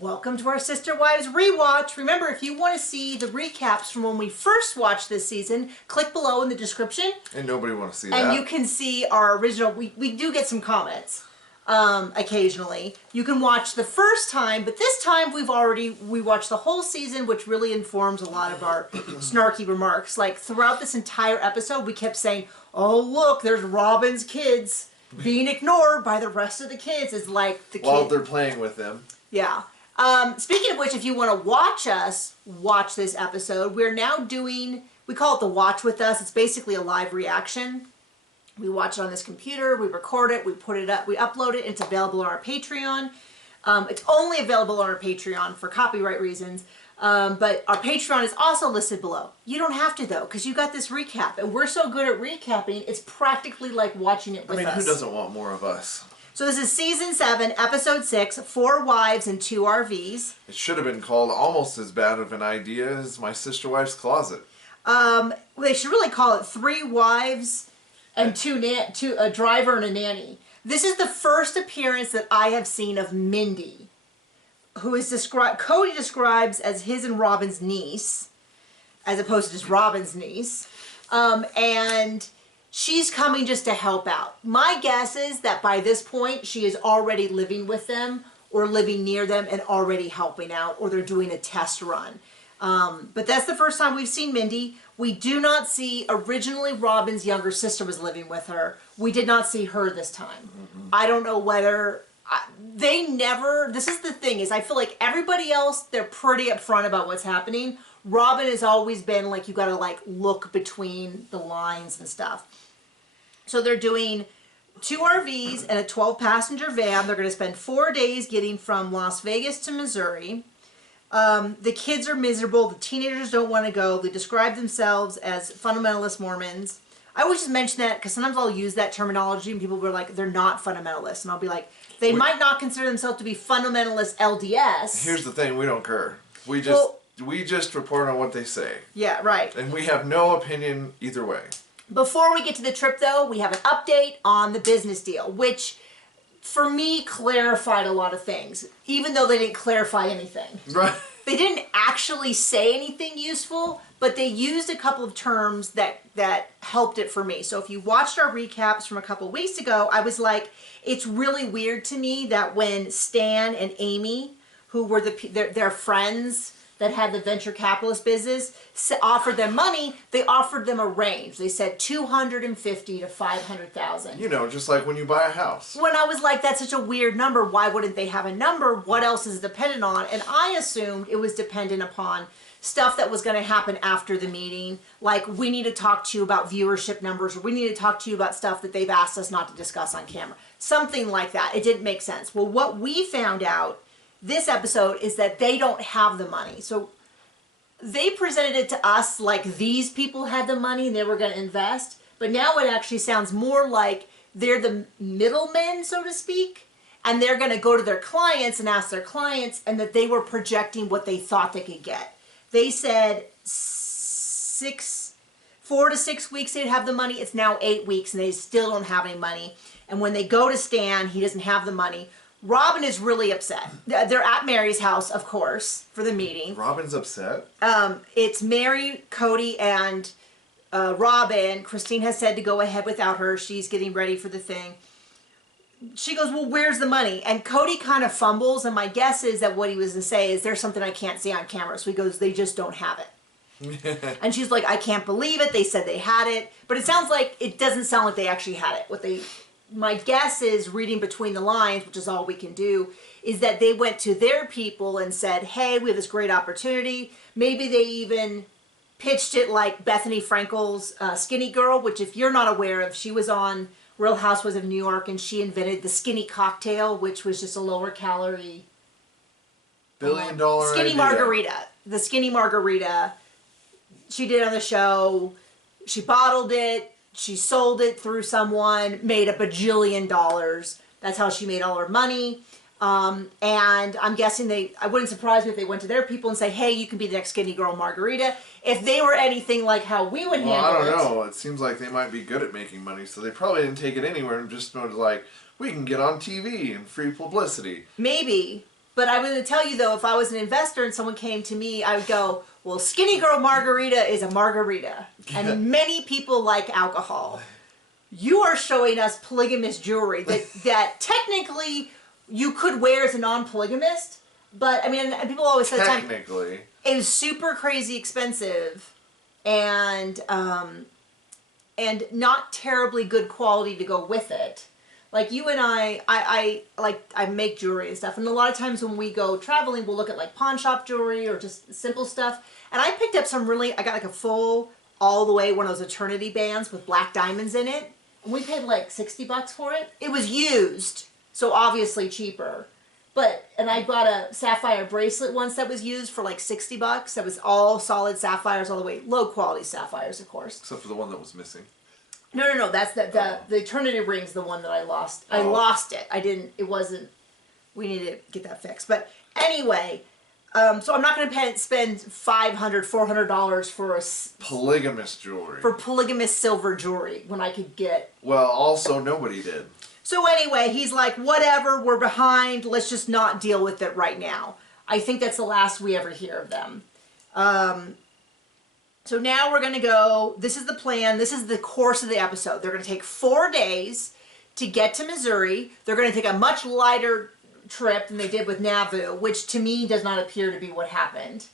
Welcome to our Sister Wives rewatch. Remember, if you want to see the recaps from when we first watched this season, click below in the description. And nobody wants to see that. And you can see our original. We do get some comments occasionally. You can watch the first time, but this time we watched the whole season, which really informs a lot of our snarky remarks. Like throughout this entire episode, we kept saying, "Oh look, there's Robin's kids being ignored by the rest of the kids." Is like the while they're playing with them. Yeah. Speaking of which, if you want to watch us watch this episode, we're now doing, we call it the Watch With Us. It's basically a live reaction. We watch it on this computer, we record it, we put it up, we upload it, and it's available on our Patreon. It's only available on our Patreon for copyright reasons, but our Patreon is also listed below. You don't have to though, because you got this recap, and we're so good at recapping, it's practically like watching it with us. Who doesn't want more of us? So this is Season 7, Episode 6, 4 Wives and 2 RVs. It should have been called almost as bad of an idea as My Sister Wife's Closet. They should really call it 3 Wives and a driver and a nanny. This is the first appearance that I have seen of Mindy, who is Cody describes as his and Robin's niece, as opposed to just Robin's niece. And she's coming just to help out. My guess is that by this point, she is already living with them or living near them and already helping out, or they're doing a test run. But that's the first time we've seen Mindy. We do not see, originally Robin's younger sister was living with her. We did not see her this time. I don't know whether, this is the thing, is I feel like everybody else, they're pretty upfront about what's happening. Robin has always been like, you gotta like look between the lines and stuff. So they're doing 2 RVs and a 12-passenger van. They're gonna spend 4 days getting from Las Vegas to Missouri. The kids are miserable. The teenagers don't want to go. They describe themselves as fundamentalist Mormons. I always just mention that because sometimes I'll use that terminology and people will be like, they're not fundamentalists. And I'll be like, they might not consider themselves to be fundamentalist LDS. Here's the thing, we don't care. We just report on what they say. Yeah, right. And we have no opinion either way. Before we get to the trip, though, we have an update on the business deal, which, for me, clarified a lot of things, even though they didn't clarify anything. Right. They didn't actually say anything useful, but they used a couple of terms that helped it for me. So if you watched our recaps from a couple weeks ago, I was like, it's really weird to me that when Stan and Amy, who were their friends that had the venture capitalist business, offered them money, they offered them a range. They said $250,000 to $500,000. You know, just like when you buy a house. When I was like, that's such a weird number, why wouldn't they have a number? What else is it dependent on? And I assumed it was dependent upon stuff that was going to happen after the meeting. Like, we need to talk to you about viewership numbers, or we need to talk to you about stuff that they've asked us not to discuss on camera. Something like that. It didn't make sense. Well, what we found out this episode is that they don't have the money. So they presented it to us like these people had the money and they were going to invest. But now it actually sounds more like they're the middlemen, so to speak. And they're going to go to their clients and ask their clients, and that they were projecting what they thought they could get. They said 4 to 6 weeks they'd have the money. It's now 8 weeks and they still don't have any money. And when they go to Stan, he doesn't have the money. Robin is really upset. They're at Mary's house, of course, for the meeting. Robin's upset? It's Mary, Cody, and Robin. Christine has said to go ahead without her. She's getting ready for the thing. She goes, well, where's the money? And Cody kind of fumbles, and my guess is that what he was to say is, there's something I can't see on camera. So he goes, they just don't have it. And she's like, I can't believe it. They said they had it. But it sounds like, it doesn't sound like they actually had it. My guess is, reading between the lines, which is all we can do, is that they went to their people and said, hey, we have this great opportunity. Maybe they even pitched it like Bethany Frankel's Skinny Girl, which, if you're not aware of, she was on Real Housewives of New York, and she invented the skinny cocktail, which was just a lower calorie billion-dollar skinny idea. margarita. The skinny margarita she did on the show. She bottled it. She sold it through someone, made $1 bajillion. That's how she made all her money. And I'm guessing I wouldn't surprise me if they went to their people and say, hey, you can be the next Skinny Girl Margarita. If they were anything like how we would handle it. I don't know. It seems like they might be good at making money, so they probably didn't take it anywhere and just was like, we can get on TV and free publicity. Maybe. But I'm going to tell you, though, if I was an investor and someone came to me, I would go, well, Skinny Girl Margarita is a margarita. And many people like alcohol. You are showing us polygamous jewelry that technically you could wear as a non-polygamist. But, I mean, people always say technically. It was super crazy expensive and not terribly good quality to go with it. Like you and I make jewelry and stuff, and a lot of times when we go traveling, we'll look at like pawn shop jewelry or just simple stuff. And I picked up I got like a full, all the way, one of those eternity bands with black diamonds in it. And we paid like $60 for it. It was used, so obviously cheaper. And I bought a sapphire bracelet once that was used for like $60. That was all solid sapphires all the way, low quality sapphires, of course. Except for the one that was missing. No. That's the eternity ring's the one that I lost. I lost it. It wasn't. We need to get that fixed. But anyway, so I'm not going to spend $500, $400 for polygamous jewelry. For polygamous silver jewelry when I could get. Well, also nobody did. So anyway, he's like, whatever, we're behind. Let's just not deal with it right now. I think that's the last we ever hear of them. So now we're going to go, this is the plan, this is the course of the episode. They're going to take 4 days to get to Missouri. They're going to take a much lighter trip than they did with Nauvoo, which to me does not appear to be what happened.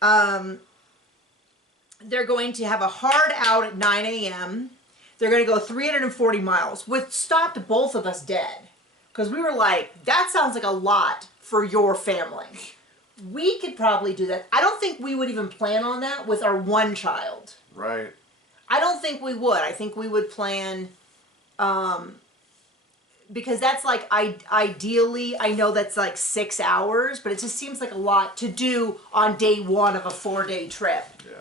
They're going to have a hard out at 9 a.m. They're going to go 340 miles, which stopped both of us dead. Because we were like, that sounds like a lot for your family. We could probably do that. I don't think we would even plan on that with our one child. Right. I don't think we would. I think we would plan, because that's like, ideally, I know that's like 6 hours, but it just seems like a lot to do on day one of a 4-day trip. Yeah.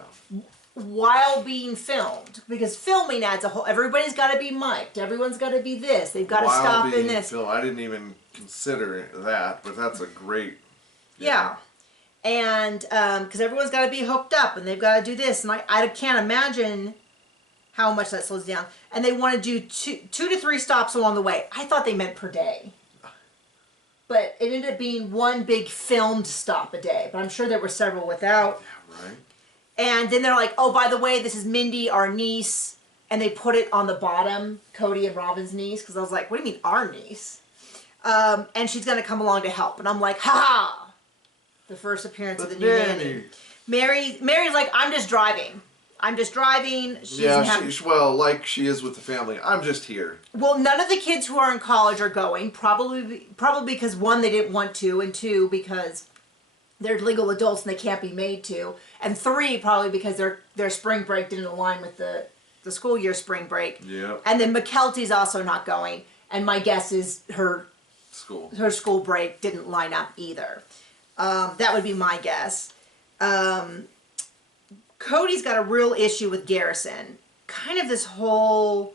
While being filmed. Because filming adds a whole, everybody's got to be mic'd. Everyone's got to be this. They've got to stop in this. I didn't even consider that, but that's a great... Yeah. And because everyone's got to be hooked up and they've got to do this. And I can't imagine how much that slows down. And they want to do two to three stops along the way. I thought they meant per day. But it ended up being one big filmed stop a day. But I'm sure there were several without. Yeah, right. And then they're like, oh, by the way, this is Mindy, our niece. And they put it on the bottom, Cody and Robin's niece. Because I was like, what do you mean, our niece? And she's going to come along to help. And I'm like, ha-ha! The first appearance of the new nanny. Mary's like, I'm just driving. Well, like she is with the family. I'm just here. Well, none of the kids who are in college are going. Probably because, one, they didn't want to, and two, because they're legal adults and they can't be made to, and three, probably because their spring break didn't align with the school year spring break. Yeah. And then McKelty's also not going, and my guess is her school break didn't line up either. That would be my guess. Cody's got a real issue with Garrison. Kind of this whole...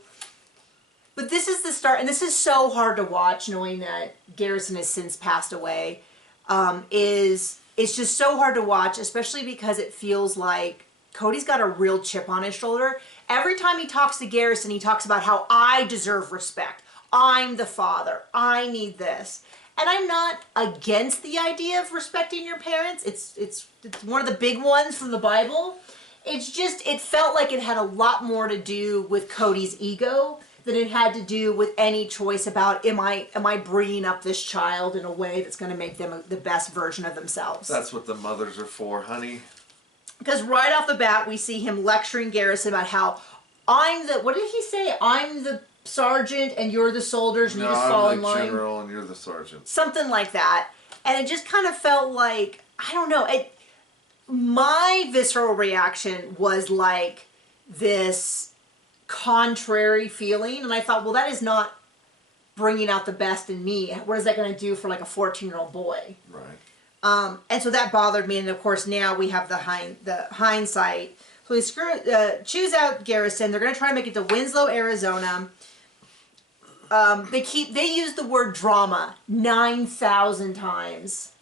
But this is the start, and this is so hard to watch, knowing that Garrison has since passed away. It's just so hard to watch, especially because it feels like Cody's got a real chip on his shoulder. Every time he talks to Garrison, he talks about how I deserve respect. I'm the father. I need this. And I'm not against the idea of respecting your parents. It's one of the big ones from the Bible. It's just, it felt like it had a lot more to do with Cody's ego than it had to do with any choice about, am I bringing up this child in a way that's going to make them the best version of themselves. That's what the mothers are for, honey. Because right off the bat, we see him lecturing Garrison about how what did he say? I'm the sergeant and you're the soldiers and you just fall in line. I'm the general and you're the sergeant. Something like that. And it just kind of felt like, I don't know, my visceral reaction was like this contrary feeling. And I thought, well, that is not bringing out the best in me. What is that going to do for like a 14-year-old boy? Right. And so that bothered me. And of course, now we have the hindsight. So they choose out Garrison. They're going to try to make it to Winslow, Arizona. They use the word drama 9,000 times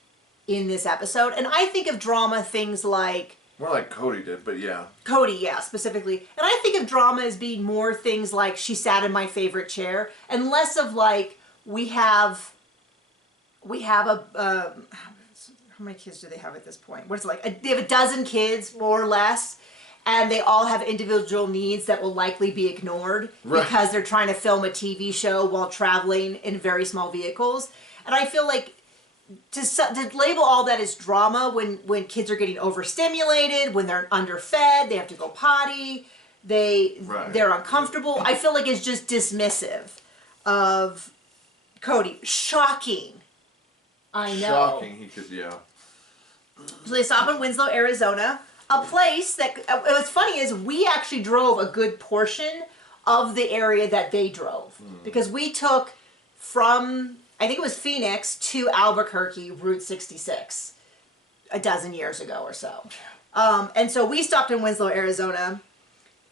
in this episode. And I think of drama things like... More like Cody did, but yeah. Cody, yeah, specifically. And I think of drama as being more things like she sat in my favorite chair. And less of like, we have we have how many kids do they have at this point? What is it like? They have a dozen kids, more or less, and they all have individual needs that will likely be ignored because they're trying to film a TV show while traveling in very small vehicles. And I feel like to label all that as drama when kids are getting overstimulated, when they're underfed, they have to go potty, they're uncomfortable. I feel like it's just dismissive of Cody. Shocking. I know. Shocking. He could, yeah. So they stop in Winslow, Arizona, a place that, what's funny is we actually drove a good portion of the area that they drove. Because we took from, I think it was Phoenix to Albuquerque, Route 66, a dozen years ago or so. And so we stopped in Winslow, Arizona,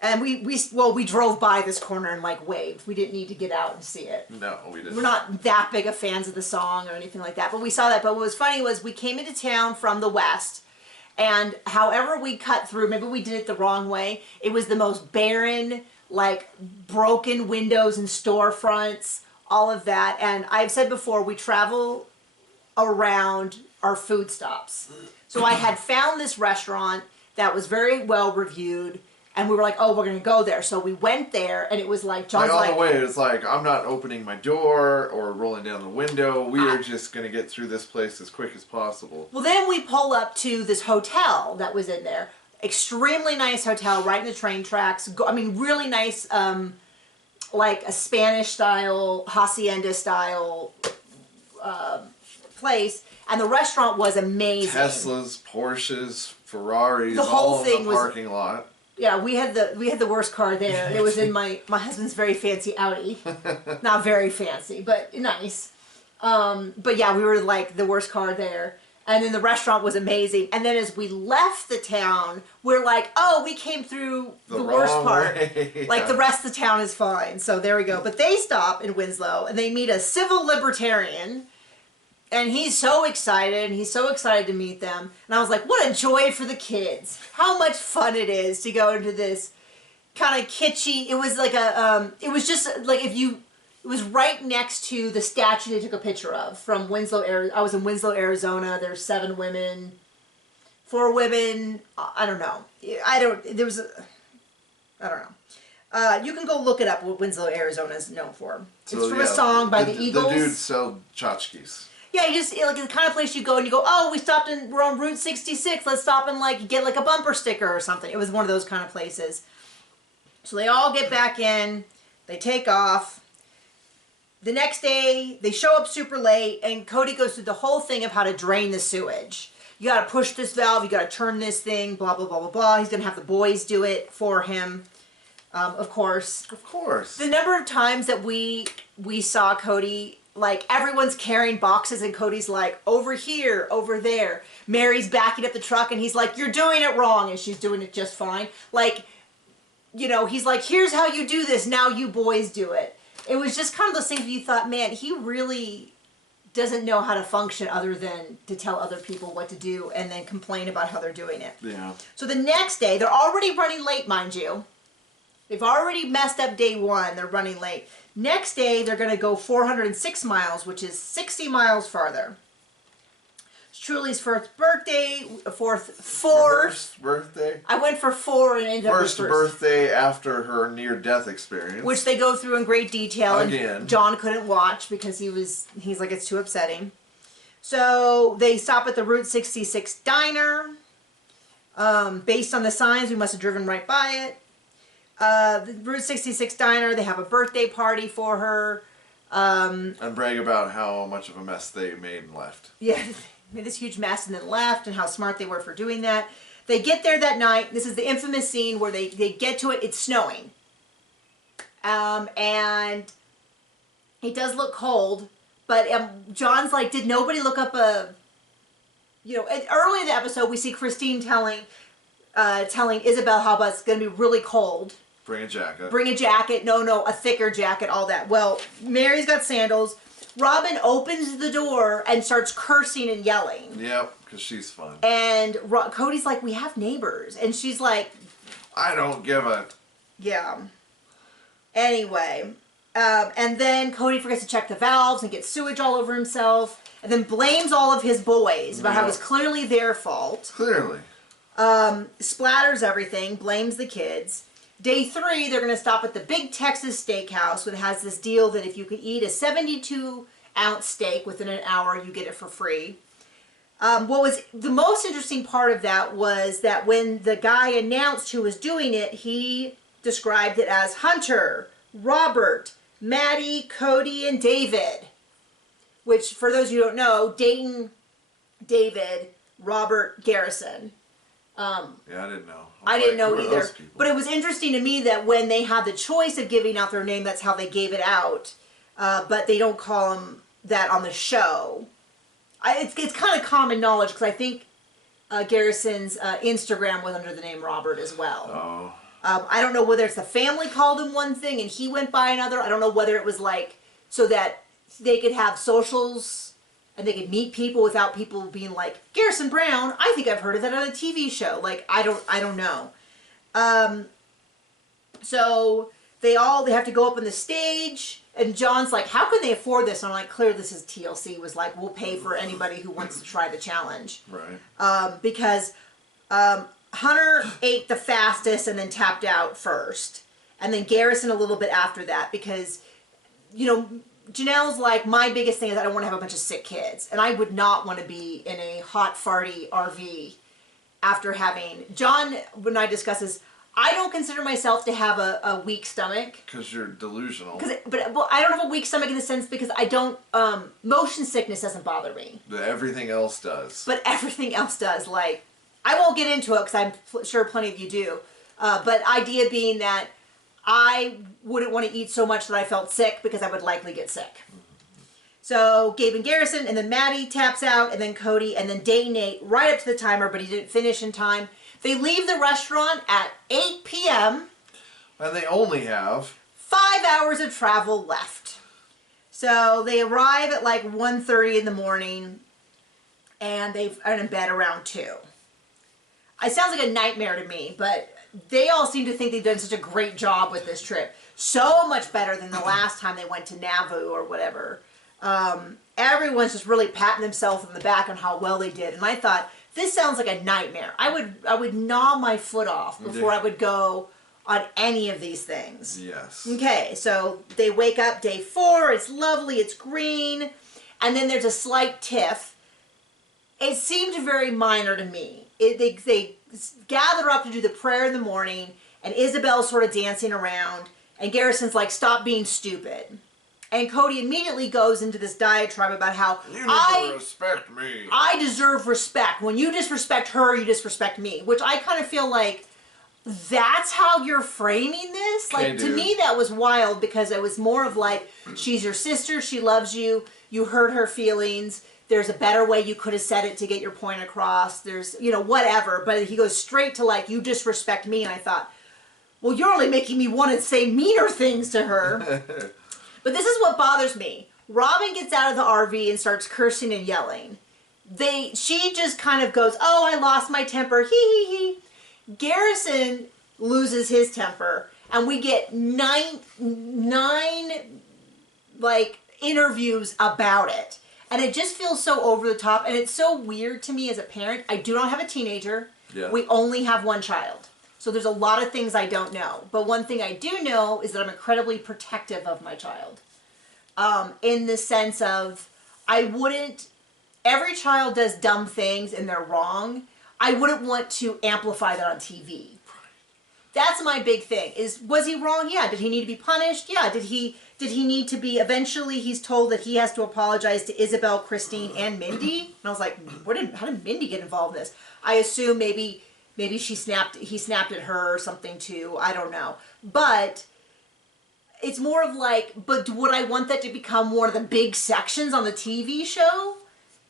and we drove by this corner and like waved. We didn't need to get out and see it. No, we didn't. We're not that big of fans of the song or anything like that, but we saw that. But what was funny was we came into town from the west, and however we cut through, maybe we did it the wrong way. It was the most barren, like broken windows and storefronts, all of that. And I've said before, we travel around our food stops. So I had found this restaurant that was very well reviewed. And we were like, oh, we're going to go there. So we went there, and it was like, John's like, on the way, it's like, I'm not opening my door or rolling down the window. We are just going to get through this place as quick as possible. Well, then we pull up to this hotel that was in there. Extremely nice hotel, right in the train tracks. I mean, really nice, like a Spanish-style, hacienda-style place. And the restaurant was amazing. Teslas, Porsches, Ferraris, the whole all thing in the parking lot. Yeah, we had the worst car there. It was in my husband's very fancy Audi. Not very fancy, but nice. But yeah, we were like the worst car there. And then the restaurant was amazing. And then as we left the town, we're like, oh, we came through the worst part. Way. Like the rest of the town is fine. So there we go. But they stop in Winslow and they meet a civil libertarian. And he's so excited. He's so excited to meet them. And I was like, what a joy for the kids. How much fun it is to go into this kind of kitschy. It was like it was just like it was right next to the statue they took a picture of from Winslow, I was in Winslow, Arizona. There's 7 women, 4 women. I don't know. I don't know. You can go look it up what Winslow, Arizona is known for. It's from a song by the Eagles. The dudes sell tchotchkes. Yeah, you just, like, the kind of place you go and you go, oh, we're on Route 66, let's stop and, like, get, like, a bumper sticker or something. It was one of those kind of places. So they all get back in, they take off. The next day, they show up super late, and Cody goes through the whole thing of how to drain the sewage. You gotta push this valve, you gotta turn this thing, blah, blah, blah, blah, blah. He's gonna have the boys do it for him, of course. Of course. The number of times that we saw Cody, like, everyone's carrying boxes and Cody's like, over here, over there. Mary's backing up the truck and he's like, you're doing it wrong, and she's doing it just fine. Like, you know, he's like, here's how you do this, now you boys do it. It was just kind of those things where you thought, man, he really doesn't know how to function other than to tell other people what to do and then complain about how they're doing it. Yeah. So the next day, they're already running late, mind you. They've already messed up day 1, they're running late. Next day, they're going to go 406 miles, which is 60 miles farther. It's Truly's first birthday, fourth birthday. I went for 4 and ended up with First birthday after her near-death experience, which they go through in great detail. Again. And John couldn't watch because he's like, it's too upsetting. So they stop at the Route 66 diner. Based on the signs, we must have driven right by it. The Route 66 diner, they have a birthday party for her. and brag about how much of a mess they made and left. Yeah, made this huge mess and then left, and how smart they were for doing that. They get there that night. This is the infamous scene where they get to it. It's snowing. And it does look cold, but John's like, did nobody look up early in the episode we see Christine telling Isabel how about it's going to be really cold. Bring a jacket. Bring a jacket. No, a thicker jacket, all that. Well, Mary's got sandals. Robin opens the door and starts cursing and yelling. Yep, because she's fun. And Cody's like, we have neighbors. And she's like, I don't give a... Yeah. Anyway, And then Cody forgets to check the valves and gets sewage all over himself. And then blames all of his boys about how it's clearly their fault. Clearly. Splatters everything, blames the kids. Day 3, they're going to stop at the Big Texas Steakhouse, which has this deal that if you can eat a 72-ounce steak within an hour, you get it for free. What was the most interesting part of that was that when the guy announced who was doing it, he described it as Hunter, Robert, Maddie, Cody, and David. Which, for those of you who don't know, Dayton, David, Robert, Garrison. Yeah, I didn't know. I didn't know either. But it was interesting to me that when they had the choice of giving out their name, that's how they gave it out. But they don't call them that on the show. It's kind of common knowledge because I think Garrison's Instagram was under the name Robert as well. Oh. I don't know whether it's the family called him one thing and he went by another. I don't know whether it was like so that they could have socials and they could meet people without people being like, Garrison Brown, I think I've heard of that on a TV show. Like, I don't know. So they have to go up on the stage and John's like, how can they afford this? And I'm like, clearly this is TLC was like, we'll pay for anybody who wants to try the challenge. Right. Because Hunter ate the fastest and then tapped out first. And then Garrison a little bit after that because, Janelle's like, my biggest thing is I don't want to have a bunch of sick kids. And I would not want to be in a hot, farty RV after having... John, when I discuss this, I don't consider myself to have a weak stomach. Because you're delusional. But I don't have a weak stomach in the sense because I don't... motion sickness doesn't bother me. But everything else does. But everything else does. Like, I won't get into it because I'm sure plenty of you do. But idea being that I wouldn't want to eat so much that I felt sick because I would likely get sick. So Gabe and Garrison, and then Maddie taps out, and then Cody, and then Dayton ate right up to the timer, but he didn't finish in time. They leave the restaurant at 8 p.m. And they only have 5 hours of travel left. So they arrive at like 1:30 in the morning, and they are in bed around 2. It sounds like a nightmare to me, but they all seem to think they've done such a great job with this trip. So much better than the last time they went to Nauvoo or whatever. Everyone's just really patting themselves on the back on how well they did. And I thought, this sounds like a nightmare. I would gnaw my foot off before I would go on any of these things. Yes. Okay, so they wake up day 4. It's lovely. It's green. And then there's a slight tiff. It seemed very minor to me. They gather up to do the prayer in the morning, and Isabel's sort of dancing around, and Garrison's like, stop being stupid. And Cody immediately goes into this diatribe about how you need to respect me. I deserve respect. When you disrespect her, you disrespect me. Which I kind of feel like that's how you're framing this. Like, to me, that was wild because it was more of like, she's your sister, she loves you, you hurt her feelings. There's a better way you could have said it to get your point across. There's, whatever. But he goes straight to like, you disrespect me. And I thought, well, you're only making me want to say meaner things to her. But this is what bothers me. Robin gets out of the RV and starts cursing and yelling. She just kind of goes, oh, I lost my temper. Hee hee hee. Garrison loses his temper. And we get nine like interviews about it. And it just feels so over the top. And it's so weird to me as a parent. I do not have a teenager. Yeah. We only have one child. So there's a lot of things I don't know. But one thing I do know is that I'm incredibly protective of my child. In the sense of, every child does dumb things and they're wrong. I wouldn't want to amplify that on TV. That's my big thing. Was he wrong? Yeah. Did he need to be punished? Yeah. Did he need to be, eventually he's told that he has to apologize to Isabel, Christine, and Mindy? And I was like, how did Mindy get involved in this? I assume maybe he snapped at her or something too. I don't know. But it's more of like, but would I want that to become one of the big sections on the TV show?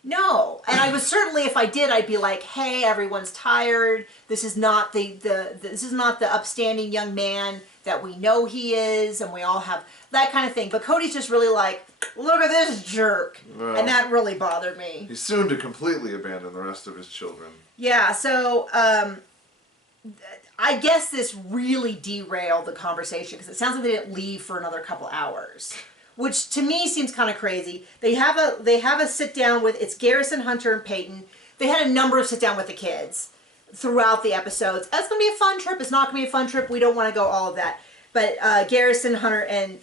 No. And I would certainly, if I did, I'd be like, hey, everyone's tired. This is not this is not the upstanding young man that we know he is, and we all have that kind of thing. But Cody's just really like, look at this jerk. Well, and that really bothered me. He's soon to completely abandon the rest of his children. Yeah, so I guess this really derailed the conversation because it sounds like they didn't leave for another couple hours, which to me seems kind of crazy. They have a sit down with, it's Garrison, Hunter, and Peyton. They had a number of sit down with the kids throughout the episodes. It's going to be a fun trip. It's not going to be a fun trip. We don't want to go all of that. But Garrison, Hunter, and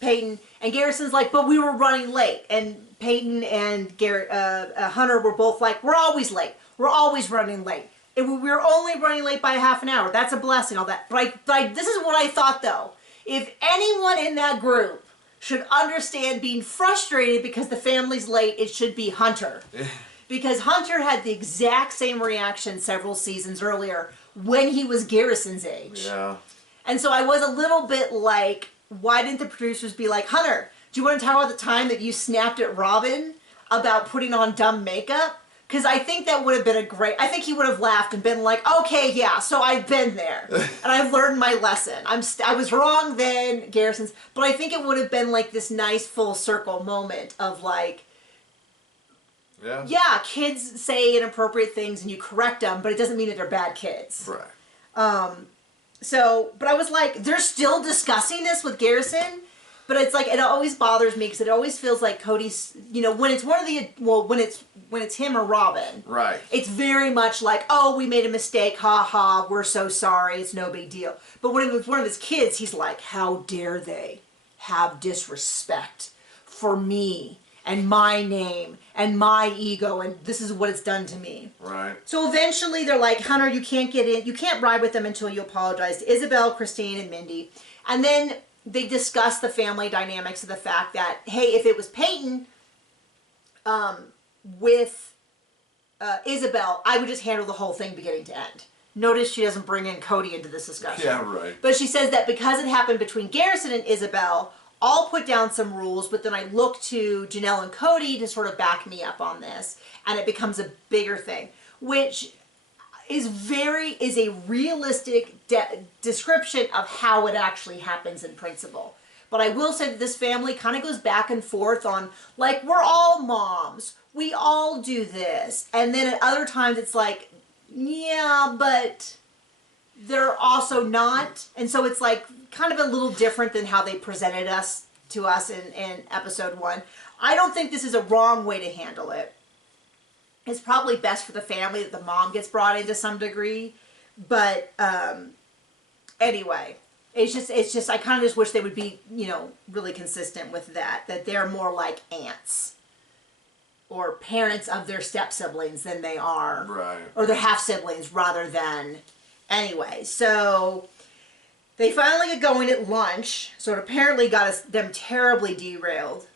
Peyton, and Garrison's like, but we were running late. And Peyton and Hunter were both like, we're always late. We're always running late. We were only running late by half an hour. That's a blessing, all that. But this is what I thought, though. If anyone in that group should understand being frustrated because the family's late, it should be Hunter. Because Hunter had the exact same reaction several seasons earlier when he was Garrison's age. Yeah. And so I was a little bit like, why didn't the producers be like, Hunter, do you want to talk about the time that you snapped at Robin about putting on dumb makeup? Because I think that would have been I think he would have laughed and been like, okay, yeah, so I've been there. And I've learned my lesson. I was wrong then, Garrison's. But I think it would have been like this nice full circle moment of like, yeah, kids say inappropriate things and you correct them, but it doesn't mean that they're bad kids. Right. But I was like, they're still discussing this with Garrison, but it's like, it always bothers me because it always feels like Cody's, when it's when it's him or Robin. Right. It's very much like, oh, we made a mistake, ha ha, we're so sorry, it's no big deal. But when it was one of his kids, he's like, how dare they have disrespect for me and my name and my ego, and this is what it's done to me. Right. So eventually they're like, Hunter, you can't get in, you can't ride with them until you apologize to Isabel, Christine, and Mindy. And then they discuss the family dynamics of the fact that, hey, if it was Peyton with Isabel, I would just handle the whole thing beginning to end. Notice she doesn't bring in Cody into this discussion. Yeah, right. But she says that because it happened between Garrison and Isabel, I'll put down some rules, but then I look to Janelle and Cody to sort of back me up on this, and it becomes a bigger thing, which is a realistic description of how it actually happens in principle. But I will say that this family kind of goes back and forth on, like, we're all moms. We all do this. And then at other times it's like, yeah, but they're also not. And so it's like kind of a little different than how they presented to us in episode 1. I don't think this is a wrong way to handle it. It's probably best for the family that the mom gets brought in to some degree. But anyway, it's just I kind of just wish they would be, really consistent with that they're more like aunts or parents of their step-siblings than they are. Right. Or their half-siblings rather than... Anyway, so they finally get going at lunch. So it apparently got them terribly derailed.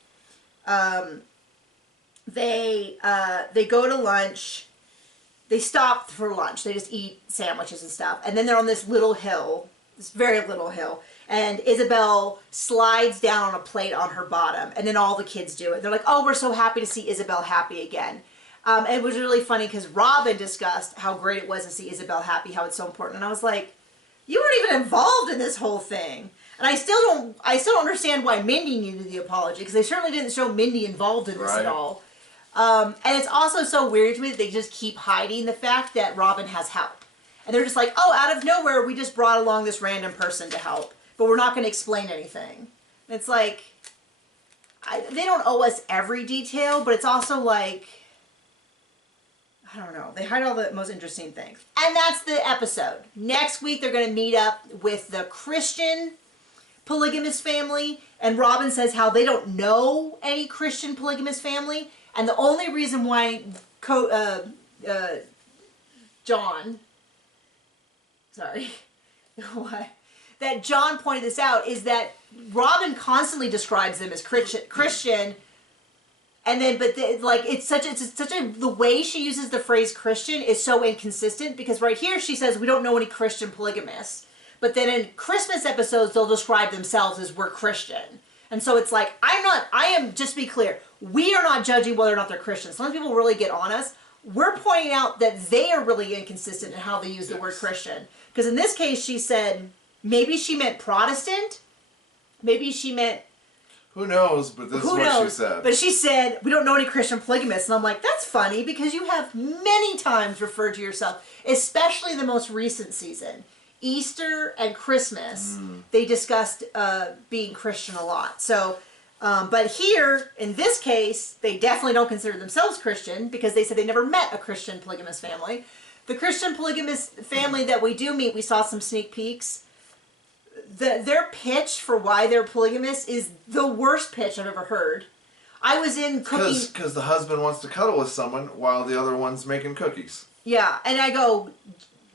They go to lunch. They stop for lunch. They just eat sandwiches and stuff. And then they're on this little hill, this very little hill. And Isabel slides down on a plate on her bottom. And then all the kids do it. They're like, oh, we're so happy to see Isabel happy again. And it was really funny because Robin discussed how great it was to see Isabel happy, how it's so important. And I was like, you weren't even involved in this whole thing. And I still don't understand why Mindy needed the apology, because they certainly didn't show Mindy involved in this at all. And it's also so weird to me that they just keep hiding the fact that Robin has help. And they're just like, oh, out of nowhere, we just brought along this random person to help, but we're not going to explain anything. And it's like, they don't owe us every detail, but it's also like, I don't know. They hide all the most interesting things. And that's the episode. Next week, they're going to meet up with the Christian polygamous family. And Robin says how they don't know any Christian polygamous family. And the only reason why John pointed this out is that Robin constantly describes them as Christian. And then, the way she uses the phrase Christian is so inconsistent, because right here she says we don't know any Christian polygamists. But then in Christmas episodes, they'll describe themselves as we're Christian. And so it's like, just to be clear, we are not judging whether or not they're Christian. Some people really get on us. We're pointing out that they are really inconsistent in how they use the word Christian. Because in this case, she said, maybe she meant Protestant. Maybe she meant Who knows? But this is what she said. But she said, we don't know any Christian polygamists. And I'm like, that's funny because you have many times referred to yourself, especially the most recent season. Easter and Christmas, they discussed being Christian a lot. So, but here, in this case, they definitely don't consider themselves Christian because they said they never met a Christian polygamous family. The Christian polygamous family that we do meet, we saw some sneak peeks. Their pitch for why they're polygamous is the worst pitch I've ever heard. I was in cooking... Because the husband wants to cuddle with someone while the other one's making cookies. Yeah, and I go,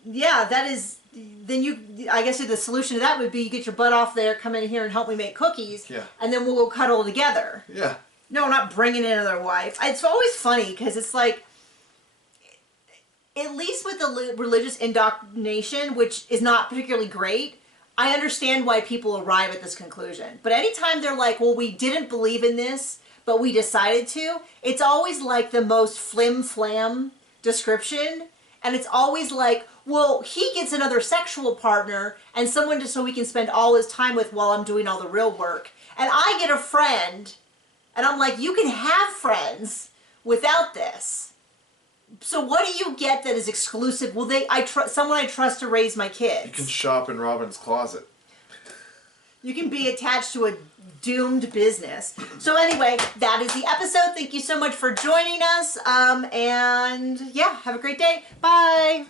yeah, that is... Then I guess the solution to that would be you get your butt off there, come in here and help me make cookies, and then we'll go cuddle together. Yeah. No, not bringing in another wife. It's always funny because it's like, at least with the religious indoctrination, which is not particularly great, I understand why people arrive at this conclusion. But anytime they're like, well, we didn't believe in this, but we decided to, it's always like the most flim-flam description. And it's always like, well, he gets another sexual partner and someone just so he can spend all his time with while I'm doing all the real work. And I get a friend, and I'm like, you can have friends without this. So what do you get that is exclusive? Well, someone I trust to raise my kids. You can shop in Robin's closet. You can be attached to a doomed business. So anyway, that is the episode. Thank you so much for joining us. And yeah, have a great day. Bye.